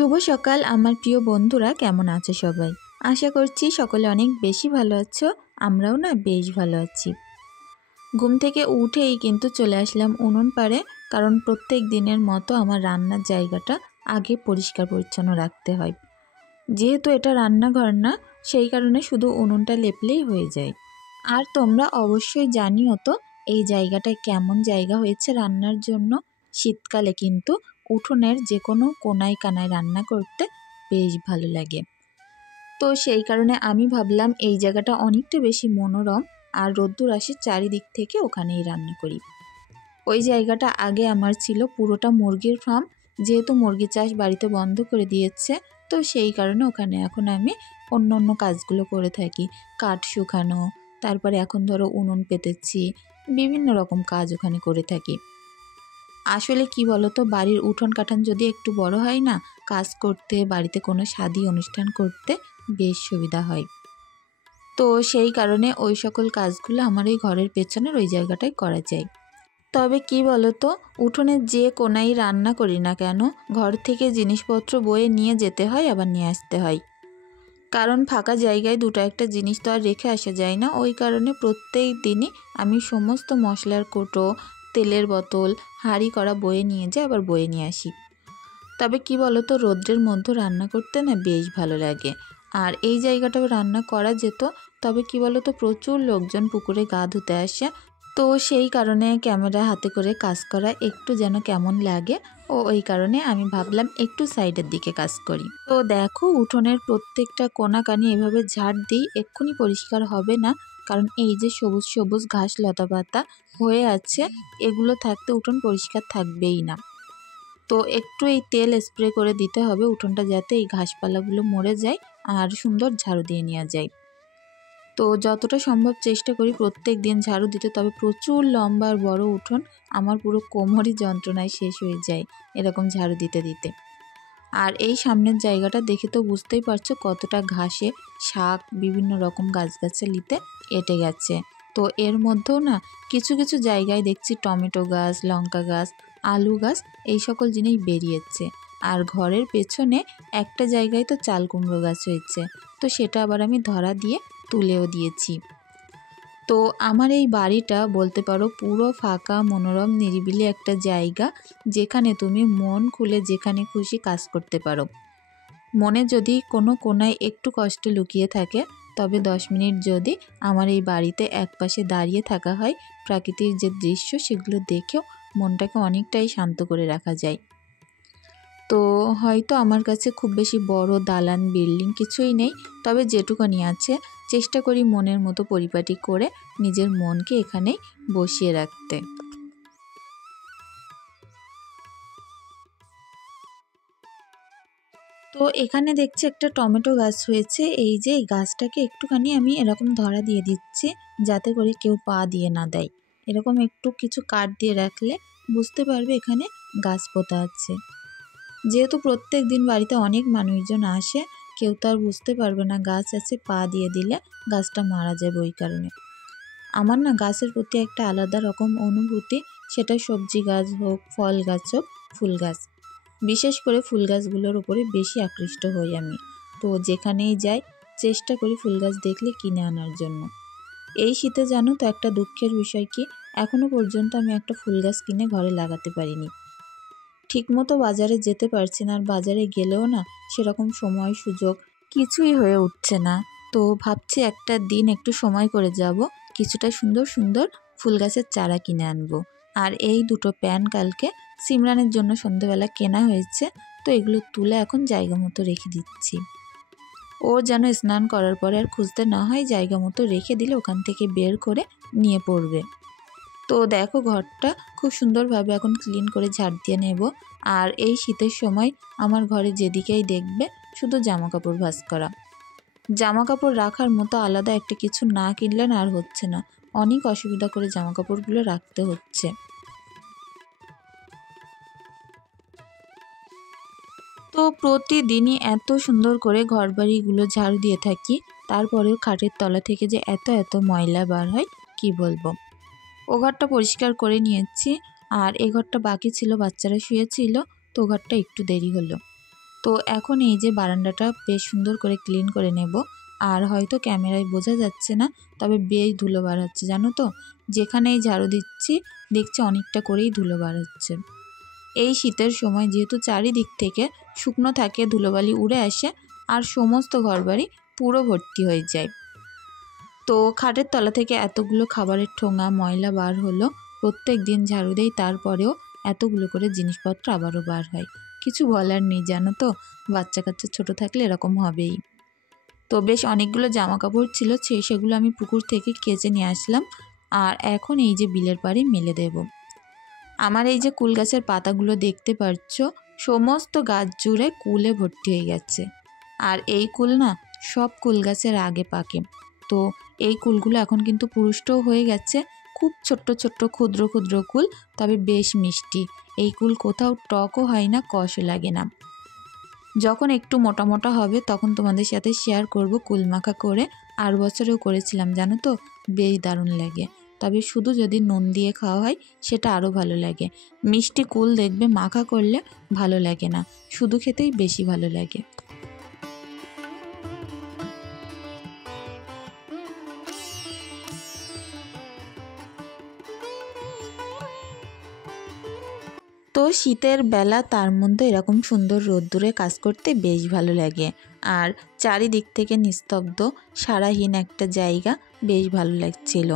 শুভ সকাল আমার প্রিয় বন্ধুরা, কেমন আছো সবাই? আশা করছি সকলে অনেক বেশি ভালো আছো। আমরাও না বেশ ভালো আছি। ঘুম থেকে উঠেই কিন্তু চলে আসলাম উনুন পাড়ে, কারণ প্রত্যেক দিনের মতো আমার রান্নার জায়গাটা আগে পরিষ্কার পরিচ্ছন্ন রাখতে হয়। যেহেতু এটা রান্নাঘর না, সেই কারণে শুধু উনুনটা লেপলেই হয়ে যায়। আর তোমরা অবশ্যই জানিও তো এই জায়গাটায় কেমন জায়গা হয়েছে রান্নার জন্য। শীতকালে কিন্তু উঠোনের যে কোনো কোনায় কানায় রান্না করতে বেশ ভালো লাগে। তো সেই কারণে আমি ভাবলাম এই জায়গাটা অনেকটা বেশি মনোরম, আর রোদ্দুর আসে চারিদিক থেকে, ওখানেই রান্না করি। ওই জায়গাটা আগে আমার ছিল পুরোটা মুরগির ফার্ম। যেহেতু মুরগি চাষ বাড়িতে বন্ধ করে দিয়েছে, তো সেই কারণে ওখানে এখন আমি অন্য কাজগুলো করে থাকি। কাঠ শুকানো, তারপরে এখন ধরো উনুন পেতেছি, বিভিন্ন রকম কাজ ওখানে করে থাকি। আসলে কি বলতো, বাড়ির উঠোন কাঠান যদি একটু বড় হয় না, কাজ করতে, বাড়িতে কোনো শাদী অনুষ্ঠান করতে বেশ সুবিধা হয়। তো সেই কারণে ওই সকল কাজগুলো আমার এই ঘরের পেছনের ওই জায়গাটায় করা যায়। তবে কি বলতো, উঠোনের যে কোনায় রান্না করি না কেন, ঘর থেকে জিনিসপত্র বয়ে নিয়ে যেতে হয়, আবার নিয়ে আসতে হয়। কারণ ফাঁকা জায়গায় দুটো একটা জিনিস তো আর রেখে আসা যায় না। ওই কারণে প্রত্যেক দিনই আমি সমস্ত মশলার কৌটো, তেলের বোতল, হাঁড়ি কড়া বয়ে নিয়ে যাই, আবার বয়ে নিয়ে আসি। তবে কি বলতো, রৌদ্রের মধ্যে রান্না করতে না বেশ ভালো লাগে। আর এই জায়গাটাও রান্না করা যেত, তবে কি বলতো, প্রচুর লোকজন পুকুরে গা ধুতে আসে। তো সেই কারণে ক্যামেরা হাতে করে কাজ করা একটু যেন কেমন লাগে, ওই কারণে আমি ভাবলাম একটু সাইডের দিকে কাজ করি। তো দেখো, উঠোনের প্রত্যেকটা কোনা কানি এভাবে ঝাড় দিই, এক্ষুনি পরিষ্কার হবে না, কারণ এই যে সবুজ সবুজ ঘাস লতা পাতা হয়ে আছে, এগুলো থাকতে উঠোন পরিষ্কার থাকবেই না। তো একটু এই তেল স্প্রে করে দিতে হবে উঠোনটা, যাতে এই ঘাসপালাগুলো মরে যায় আর সুন্দর ঝাড়ু দিয়ে নেওয়া যায়। তো যতটা সম্ভব চেষ্টা করি প্রত্যেক দিন ঝাড়ু দিতে, তবে প্রচুর লম্বা আর বড় উঠোন, আমার পুরো কোমরই যন্ত্রণায় শেষ হয়ে যায় এরকম ঝাড়ু দিতে দিতে। আর এই সামনের জায়গাটা দেখে তো বুঝতেই পারছো কতটা ঘাসে, শাক, বিভিন্ন রকম গাছগাছালিতে এঁটে গেছে। তো এর মধ্যেও না কিছু কিছু জায়গায় দেখছি টমেটো গাছ, লঙ্কা গাছ, আলু গাছ, এই সকল জিনিস বেরিয়েছে। আর ঘরের পেছনে একটা জায়গায় তো চাল কুমড়ো গাছ হয়েছে, তো সেটা আবার আমি ধরা দিয়ে তুলেও দিয়েছি। তো আমার এই বাড়িটা বলতে পারো পুরো ফাঁকা, মনোরম, নিরিবিলি একটা জায়গা, যেখানে তুমি মন খুলে যেখানে খুশি কাজ করতে পারো। মনে যদি কোনো কোনায় একটু কষ্ট লুকিয়ে থাকে, তবে 10 মিনিট যদি আমার এই বাড়িতে একপাশে দাঁড়িয়ে থাকা হয়, প্রাকৃতিক যে দৃশ্য সেগুলো দেখেও মনটাকে অনেকটাই শান্ত করে রাখা যায়। তো হয়তো আমার কাছে খুব বেশি বড় দালান বিল্ডিং কিছুই নেই, তবে যেটুকুনি আছে চেষ্টা করি মনের মতো পরিপাটি করে নিজের মনকে এখানেই বসিয়ে রাখতে। তো এখানে দেখছি একটা টমেটো গাছ হয়েছে। এই যে এই গাছটাকে একটুখানি আমি এরকম ধরা দিয়ে দিচ্ছি, যাতে করে কেউ পা দিয়ে না দেয়। এরকম একটু কিছু কাঠ দিয়ে রাখলে বুঝতে পারবে এখানে গাছ পোতা আছে। যেহেতু প্রত্যেক দিন বাড়িতে অনেক মানুষজন আসে, কেউ তো আর বুঝতে পারবে না গাছ আছে, পা দিয়ে দিলে গাছটা মারা যাবে। ওই কারণে আমার না গাছের প্রতি একটা আলাদা রকম অনুভূতি, সেটা সবজি গাছ হোক, ফল গাছ হোক, ফুল গাছ। বিশেষ করে ফুল গাছগুলোর উপরে বেশি আকৃষ্ট হই আমি। তো যেখানেই যাই চেষ্টা করি ফুল গাছ দেখলে কিনে আনার জন্য। এই শীতে জানো তো একটা দুঃখের বিষয় কি, এখনও পর্যন্ত আমি একটা ফুল গাছ কিনে ঘরে লাগাতে পারিনি। ঠিকমতো বাজারে যেতে পারছি না, আর বাজারে গেলেও না সেরকম সময় সুযোগ কিছুই হয়ে উঠছে না। তো ভাবছি একটা দিন একটু সময় করে যাব, কিছুটা সুন্দর সুন্দর ফুল গাছের চারা কিনে আনবো। আর এই দুটো প্যান কালকে সিমরানের জন্য সন্ধ্যেবেলা কেনা হয়েছে, তো এগুলো তুলে এখন জায়গা মতো রেখে দিচ্ছি। ও যেন স্নান করার পরে আর খুঁজতে না হয়, জায়গা মতো রেখে দিলে ওখান থেকে বের করে নিয়ে পড়বে। তো দেখো, ঘরটা খুব সুন্দরভাবে এখন ক্লিন করে ঝাড় দিয়ে নেব। আর এই শীতের সময় আমার ঘরে যেদিকেই দেখবে শুধু জামা কাপড় ভাঁজ করা। জামা কাপড় রাখার মতো আলাদা একটা কিছু না কিনলে না আর হচ্ছে না, অনেক অসুবিধা করে জামা কাপড়গুলো রাখতে হচ্ছে। তো প্রতিদিনই এত সুন্দর করে ঘরবাড়িগুলো ঝাড়ু দিয়ে থাকি, তারপরেও খাটের তলা থেকে যে এত এত ময়লা বার হয় কি বলবো। ও ঘরটা পরিষ্কার করে নিয়েছি, আর এ ঘরটা বাকি ছিল, বাচ্চারা শুয়েছিল, তো ঘরটা একটু দেরি হলো। তো এখন এই যে বারান্দাটা বেশ সুন্দর করে ক্লিন করে নেব। আর হয়তো ক্যামেরায় বোঝা যাচ্ছে না, তবে বেশ ধুলো বার হচ্ছে জানো তো। যেখানেই ঝাড়ু দিচ্ছি দেখছি অনেকটা করেই ধুলো বার হচ্ছে। এই শীতের সময় যেহেতু চারিদিক থেকে শুকনো থাকে, ধুলোবালি উড়ে আসে আর সমস্ত ঘরবাড়ি পুরো ভর্তি হয়ে যায়। তো খাটের তলা থেকে এতগুলো খাবারের ঠোঙা ময়লা বার হলো। প্রত্যেক দিন ঝাড়ু দেই, তারপরেও এতগুলো করে জিনিসপত্র আবারও বার হয়। কিছু বলার নেই জানো তো, বাচ্চা কাচ্চা ছোটো থাকলে এরকম হবেই। তো বেশ অনেকগুলো জামা কাপড় ছিল, সেগুলো আমি পুকুর থেকে কেচে নিয়ে আসলাম। আর এখন এই যে বিলের পাড়ে মেলে দেব। আমার এই যে কুল গাছের পাতাগুলো দেখতে পাচ্ছ, সমস্ত গাছ জুড়ে কুলে ভর্তি হয়ে গেছে। আর এই কুল না সব কুল গাছের আগে পাকে। তো এই কুলগুলো এখন কিন্তু পুরুষ্টও হয়ে গেছে। খুব ছোট্ট ছোট্ট ক্ষুদ্র ক্ষুদ্র কুল, তবে বেশ মিষ্টি। এই কুল কোথাও টকও হয় না, কষও লাগে না। যখন একটু মোটা মোটা হবে তখন তোমাদের সাথে শেয়ার করব কুল মাখা করে। আর বছরেও করেছিলাম জানো তো, বেশ দারুণ লাগে। তবে শুধু যদি নুন দিয়ে খাওয়া হয় সেটা আরও ভালো লাগে। মিষ্টি কুল দেখবে মাখা করলে ভালো লাগে না, শুধু খেতেই বেশি ভালো লাগে। তো শীতের বেলা তার মধ্যে এরকম সুন্দর রোদ্দুরে কাজ করতে বেশ ভালো লাগে। আর চারিদিক থেকে নিস্তব্ধ সারাহীন একটা জায়গা, বেশ ভালো লাগছিল।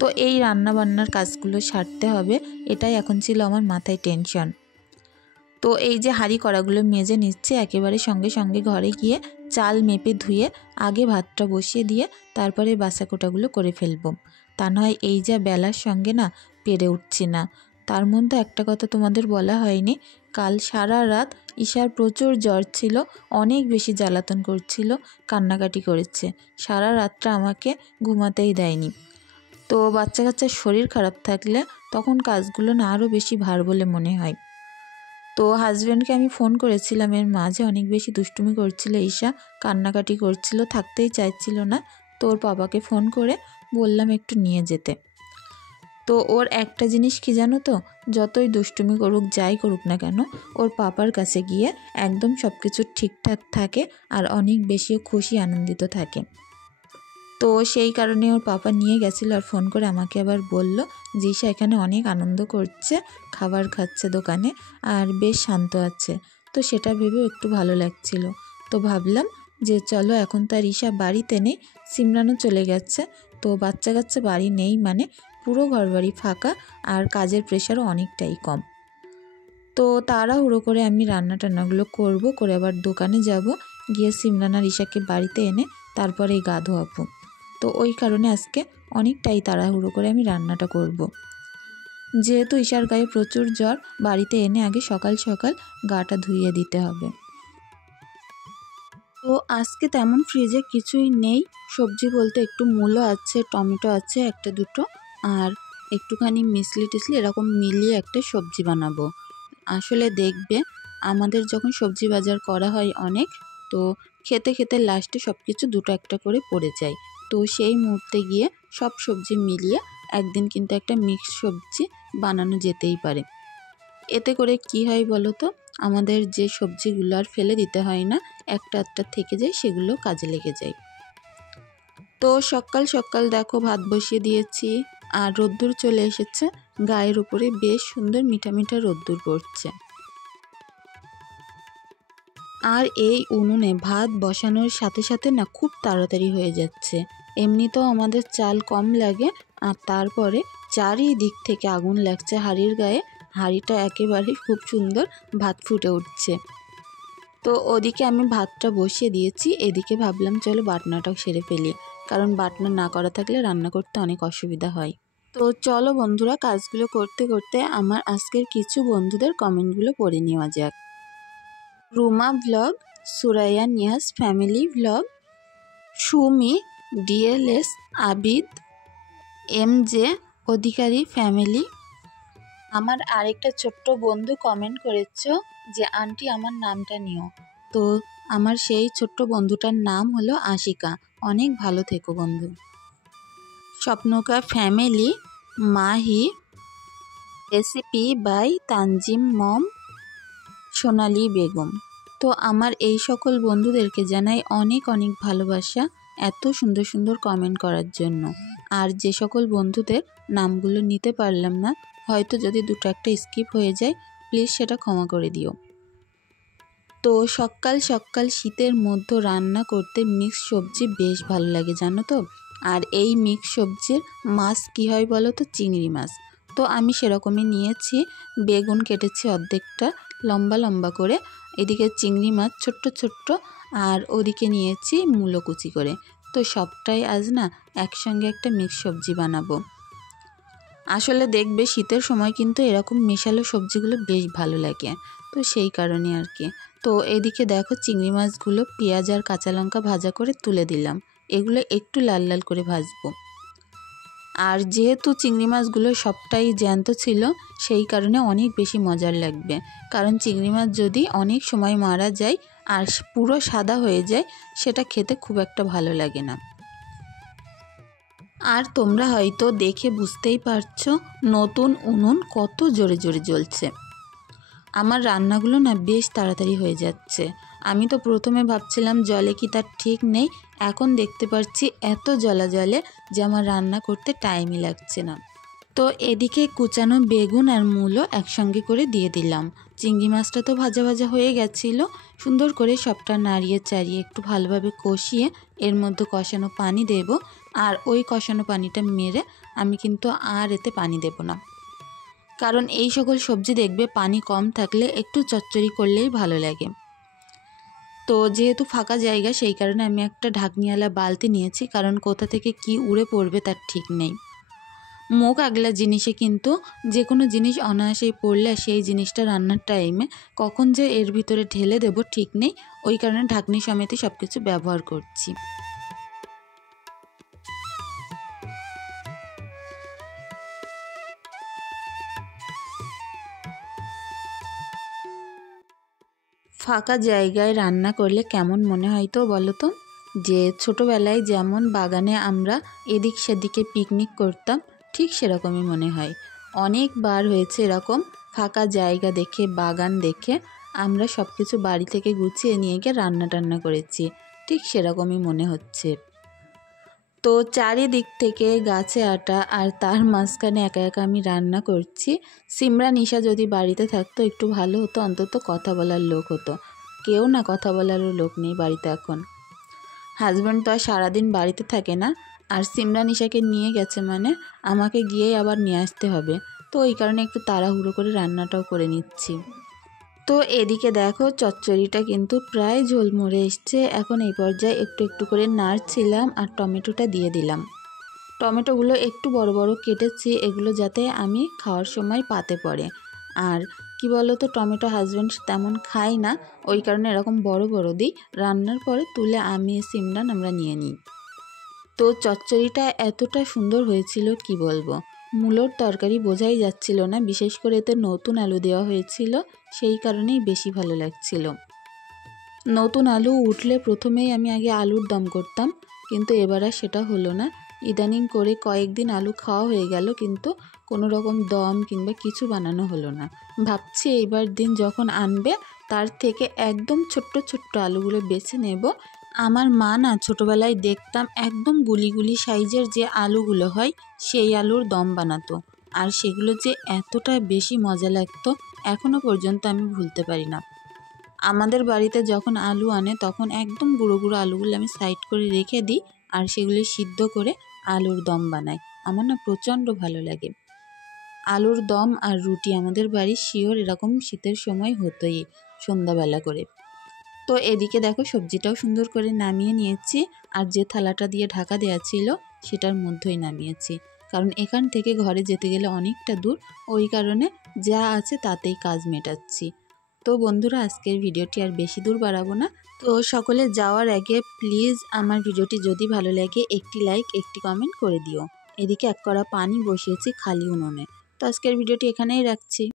তো এই রান্নাবান্নার কাজগুলো সারতে হবে, এটাই এখন ছিল আমার মাথায় টেনশন। তো এই যে হাঁড়ি কড়াগুলো মেজে নিচ্ছে, একেবারে সঙ্গে সঙ্গে ঘরে গিয়ে চাল মেপে ধুয়ে আগে ভাতটা বসিয়ে দিয়ে তারপরে বাসাকোটাগুলো করে ফেলবো। তা নয় এই যে বেলার সঙ্গে না পেরে উঠছি না। তার মধ্যে একটা কথা তোমাদের বলা হয়নি, কাল সারা রাত ঈশার প্রচুর জ্বর ছিল, অনেক বেশি জ্বালাতন করছিল, কান্নাকাটি করেছে। সারা রাতটা আমাকে ঘুমাতেই দেয়নি। তো বাচ্চা কাচ্চার শরীর খারাপ থাকলে তখন কাজগুলো না আরও বেশি ভার বলে মনে হয়। তো হাজব্যান্ডকে আমি ফোন করেছিলাম, এর মাঝে অনেক বেশি দুষ্টুমি করছিল ঈশা, কান্নাকাটি করছিল, থাকতেই চাইছিল না। তো ওর পাপাকে ফোন করে বললাম একটু নিয়ে যেতে। তো ওর একটা জিনিস কি জানো তো, যতই দুষ্টুমি করুক যাই করুক না কেন, ওর পাপার কাছে গিয়ে একদম সব কিছু ঠিকঠাক থাকে আর অনেক বেশি খুশি আনন্দিত থাকে। তো সেই কারণে ওর পাপা নিয়ে গেছিলো আর ফোন করে আমাকে আবার বলল যে ঈশা এখানে অনেক আনন্দ করছে, খাবার খাচ্ছে দোকানে আর বেশ শান্ত আছে। তো সেটা ভেবেও একটু ভালো লাগছিল। তো ভাবলাম যে চলো, এখন তার ঈশা বাড়িতে নেই, সিমরানও চলে গেছে। তো বাচ্চা কাচ্চা বাড়ি নেই মানে পুরো ঘরবাড়ি ফাঁকা আর কাজের প্রেশারও অনেকটাই কম। তো তাড়াহুড়ো করে আমি রান্না টান্নাগুলো করবো, করে আবার দোকানে যাব, গিয়ে সিমরান আর ঈশাকে বাড়িতে এনে তারপরে গা ধোয়াবো। তো ওই কারণে আজকে অনেকটাই তাড়াহুড়ো করে আমি রান্নাটা করব। যেহেতু ঈশার গায়ে প্রচুর জ্বর, বাড়িতে এনে আগে সকাল সকাল গাটা ধুইয়ে দিতে হবে। তো আজকে তেমন ফ্রিজে কিছুই নেই, সবজি বলতে একটু মূলো আছে, টমেটো আছে একটা দুটো, আর একটুখানি মিসলি টিসলি এরকম মিলিয়ে একটা সবজি বানাবো। আসলে দেখবে আমাদের যখন সবজি বাজার করা হয় অনেক, তো খেতে খেতে লাস্টে সব কিছু দুটো একটা করে পড়ে যায়। তো সেই মুহূর্তে গিয়ে সব সবজি মিলিয়ে একদিন কিন্তু একটা মিক্স সবজি বানানো যেতেই পারে। এতে করে কি হয় বলো তো, আমাদের যে সবজিগুলো আর ফেলে দিতে হয় না, একটা একটা থেকে যায়, সেগুলো কাজে লেগে যায়। তো সকাল সকাল দেখো ভাত বসিয়ে দিয়েছি আর রোদ্দুর চলে এসেছে, গায়ের উপরে বেশ সুন্দর মিঠা মিঠা রোদ্দুর পড়ছে। আর এই উনুনে ভাত বসানোর সাথে সাথে না খুব তাড়াতাড়ি হয়ে যাচ্ছে। এমনিতেও আমাদের চাল কম লাগে, আর তারপরে চারিদিক থেকে আগুন লাগছে হাঁড়ির গায়ে, হাঁড়িটা একেবারে খুব সুন্দর ভাত ফুটে উঠছে। তো ওদিকে আমি ভাতটা বসিয়ে দিয়েছি, এদিকে ভাবলাম চলো বাটনাটাও সেরে ফেলি, কারণ বাটনা না করা থাকলে রান্না করতে অনেক অসুবিধা হয়। তো চলো বন্ধুরা, কাজগুলো করতে করতে আমার আজকের কিছু বন্ধুদের কমেন্টগুলো পড়ে নেওয়া যাক। Ruma blog, Suraiya Niaz family blog, Sumi DLS, Abid, MJ Adhikari family. আমার আরেকটা ছোট্ট বন্ধু কমেন্ট করেছো যে আন্টি আমার নামটা নিও। তো আমার সেই ছোট্ট বন্ধুটার নাম হলো আশিকা। অনেক ভালো থেকো বন্ধু। Swapnoka family, Mahi, recipe by Tanzim mom, Sonali Begum. তো আমার এই সকল বন্ধুদেরকে জানাই অনেক অনেক ভালোবাসা এত সুন্দর সুন্দর কমেন্ট করার জন্য। আর যে সকল বন্ধুদের নামগুলো নিতে পারলাম না, হয়তো যদি দুটো একটা স্কিপ হয়ে যায়, প্লিজ সেটা ক্ষমা করে দিও। তো সকাল সকাল শীতের মধ্যে রান্না করতে মিক্স সবজি বেশ ভালো লাগে জানো তো। আর এই মিক্স সবজির মাছ কী হয় বলো তো, চিংড়ি মাছ। তো আমি সেরকমই নিয়েছি, বেগুন কেটেছি অর্ধেকটা লম্বা লম্বা করে, এদিকে চিংড়ি মাছ ছোট্ট ছোট্ট, আর ওদিকে নিয়েছি মূলো কুচি করে। তো সবটাই আজ না একসঙ্গে একটা মিক্স সবজি বানাবো। আসলে দেখবে শীতের সময় কিন্তু এরকম মেশালো সবজিগুলো বেশ ভালো লাগে, তো সেই কারণে আর কি। তো এদিকে দেখো চিংড়ি মাছগুলো পেঁয়াজ আর কাঁচা লঙ্কা ভাজা করে তুলে দিলাম, এগুলো একটু লাল লাল করে ভাজবো। আর যেহেতু চিংড়ি মাছগুলো সবটাই জ্যান্ত ছিল, সেই কারণে অনেক বেশি মজার লাগবে। কারণ চিংড়ি মাছ যদি অনেক সময় মারা যায় আর পুরো সাদা হয়ে যায়, সেটা খেতে খুব একটা ভালো লাগে না। আর তোমরা হয়তো দেখে বুঝতেই পারছো নতুন উনুন কত জোরে জোরে জ্বলছে। আমার রান্নাগুলো না বেশ তাড়াতাড়ি হয়ে যাচ্ছে। আমি তো প্রথমে ভাবছিলাম জলে কি তার ঠিক নেই, এখন দেখতে পাচ্ছি এত জলা জলে যে আমার রান্না করতে টাইমই লাগছে না। তো এদিকে কুচানো বেগুন আর মূলো একসঙ্গে করে দিয়ে দিলাম। চিংড়ি মাছটা তো ভাজা ভাজা হয়ে গেছিলো, সুন্দর করে সবটা নাড়িয়ে চাড়িয়ে একটু ভালোভাবে কষিয়ে এর মধ্যে কষানো পানি দেব। আর ওই কষানো পানিটা মেরে আমি কিন্তু আর এতে পানি দেব না, কারণ এই সকল সবজি দেখবে পানি কম থাকলে একটু চচ্চড়ি করলেই ভালো লাগে। তো যেহেতু ফাঁকা জায়গা, সেই কারণে আমি একটা ঢাকনিওয়ালা বালতি নিয়েছি, কারণ কোথা থেকে কি উড়ে পড়বে তার ঠিক নেই। মুখ আগলা জিনিসে কিন্তু যে কোনো জিনিস অনায়াসেই পড়লে সেই জিনিসটা রান্নার টাইমে কখন যে এর ভিতরে ঢেলে দেব ঠিক নেই, ওই কারণে ঢাকনি সমেতই সব কিছু ব্যবহার করছি। ফাঁকা জায়গায় রান্না করলে কেমন মনে হয় তো বলো তো, যে ছোটোবেলায় যেমন বাগানে আমরা এদিক সেদিকে পিকনিক করতাম, ঠিক সেরকমই মনে হয়। অনেকবার হয়েছে এরকম ফাঁকা জায়গা দেখে, বাগান দেখে আমরা সব কিছু বাড়ি থেকে গুছিয়ে নিয়ে গিয়ে রান্না টান্না করেছি, ঠিক সেরকমই মনে হচ্ছে। তো চারিদিক থেকে গাছে আটা, আর তার মাঝখানে একা একা আমি রান্না করছি। সিমরা নিশা যদি বাড়িতে থাকতো একটু ভালো হতো, অন্তত কথা বলার লোক হতো। কেউ না, কথা বলারও লোক নেই বাড়িতে এখন। হাজব্যান্ড তো আর সারাদিন বাড়িতে থাকে না, আর সিমরা নিশাকে নিয়ে গেছে মানে আমাকে গিয়েই আবার নিয়ে আসতে হবে। তো ওই কারণে একটু তাড়াহুড়ো করে রান্নাটাও করে নিচ্ছি। তো এদিকে দেখো চচ্চড়িটা কিন্তু প্রায় ঝোল মরে এসছে। এখন এই পর্যায়ে একটু একটু করে নাড়ছিলাম আর টমেটোটা দিয়ে দিলাম। টমেটোগুলো একটু বড় বড় কেটেছি, এগুলো যাতে আমি খাওয়ার সময় পাতে পড়ে। আর কি বলো তো, টমেটো হাজব্যান্ড তেমন খাই না, ওই কারণে এরকম বড় বড় দিই। রান্নার পরে তুলে আমি সিমরান আমরা নিয়ে নিই। তো চচ্চড়িটা এতটা সুন্দর হয়েছিল কি বলবো, মূলোর তরকারি বোঝাই যাচ্ছিল না, বিশেষ করে এতে নতুন আলু দেওয়া হয়েছিল, সেই কারণেই বেশি ভালো লাগছিল। নতুন আলু উঠলে প্রথমেই আমি আগে আলুর দম করতাম, কিন্তু এবার আর সেটা হলো না। ইদানিং করে কয়েকদিন আলু খাওয়া হয়ে গেল, কিন্তু কোনো রকম দম কিংবা কিছু বানানো হলো না। ভাবছি এইবার দিন যখন আনবে, তার থেকে একদম ছোট্ট ছোট্ট আলুগুলো বেছে নেব। আমার মা না ছোটোবেলায় দেখতাম একদম গুলি গুলি সাইজের যে আলুগুলো হয়, সেই আলুর দম বানাতো, আর সেগুলো যে এতটা বেশি মজা লাগতো এখনও পর্যন্ত আমি ভুলতে পারি না। আমাদের বাড়িতে যখন আলু আনে তখন একদম গুঁড়ো গুঁড়ো আলুগুলো আমি সাইড করে রেখে দিই, আর সেগুলি সিদ্ধ করে আলুর দম বানাই। আমার না প্রচণ্ড ভালো লাগে আলুর দম আর রুটি। আমাদের বাড়ির শিওর এরকম শীতের সময় হতোই সন্ধ্যাবেলা করে। তো এদিকে দেখো সবজিটাও সুন্দর করে নামিয়ে নিয়েছি, আর যে থালাটা দিয়ে ঢাকা দেওয়া ছিল সেটার মধ্যেই নামিয়েছি, কারণ এখান থেকে ঘরে যেতে গেলে অনেকটা দূর, ওই কারণে যা আছে তাতেই কাজ মেটাচ্ছি। তো বন্ধুরা, আজকের ভিডিওটি আর বেশি দূর বাড়াবো না। তো সকলে যাওয়ার আগে প্লিজ আমার ভিডিওটি যদি ভালো লাগে একটি লাইক, একটি কমেন্ট করে দিও। এদিকে এক কড়া পানি বসিয়েছি খালি উনুনে। তো আজকের ভিডিওটি এখানেই রাখছি।